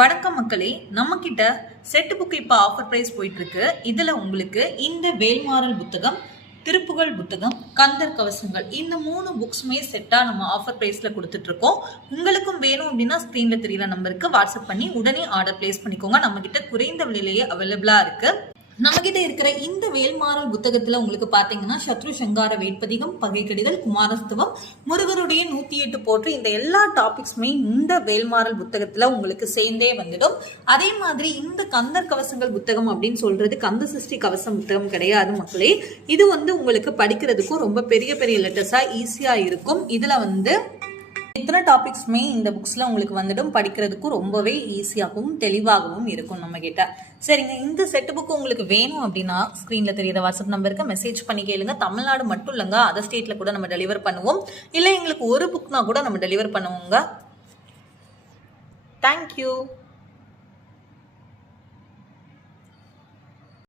வணக்கம் மக்களே, நம்ம கிட்ட செட் புக் இப்போ ஆஃபர் பிரைஸ் போயிட்டு இருக்கு. இதுல உங்களுக்கு இந்த வேல்மாறல் புத்தகம், திருப்புகழ் புத்தகம், கந்தர் கவசங்கள் இந்த 3 புக்ஸுமே செட்டா நம்ம ஆஃபர் பிரைஸ்ல கொடுத்துட்டு இருக்கோம். உங்களுக்கும் வேணும் அப்படின்னா ஸ்கிரீன்ல தெரியற நம்பருக்கு வாட்ஸ்அப் பண்ணி உடனே ஆர்டர் பிளேஸ் பண்ணிக்கோங்க. நம்ம கிட்ட குறைந்த விலையிலேயே அவைலபிளா இருக்கு. நம்ம கிட்ட இருக்கிற இந்த வேல்மாறல் புத்தகத்துல உங்களுக்கு பாத்தீங்கன்னா சத்ரு சங்கார வேட்பதிகம், பகைக்கடிதல், குமாரஸ்தவம், முருகருடைய 108 போற்று இந்த எல்லா டாபிக்ஸுமே இந்த வேல்மாறல் புத்தகத்துல உங்களுக்கு சேர்ந்தே வந்துடும். அதே மாதிரி இந்த கந்தர் கவசங்கள் புத்தகம் அப்படின்னு சொல்றது கந்த சஷ்டி கவசம் புத்தகம் கிடையாது மக்களே. இது உங்களுக்கு படிக்கிறதுக்கும் ரொம்ப பெரிய பெரிய லெட்டர்ஸா ஈஸியா இருக்கும். இதுல இத்தனை டாபிக்ஸுமே இந்த புக்ஸ்ல உங்களுக்கு வந்துடும். படிக்கிறதுக்கும் ரொம்பவே ஈஸியாகவும் தெளிவாகவும் இருக்கும் நம்ம கிட்ட. சரிங்க, இந்த செட் புக் உங்களுக்கு வேணும் அப்படின்னா ஸ்கிரீன்ல தெரியுற வாட்ஸ்அப் நம்பருக்கு மெசேஜ் பண்ணி கேளுங்க. தமிழ்நாடு மட்டும் இல்லைங்க, அதர் ஸ்டேட்ல கூட நம்ம டெலிவர் பண்ணுவோம். இல்லை எங்களுக்கு ஒரு புக்னா கூட நம்ம டெலிவர் பண்ணுவோங்க. தேங்க்யூ.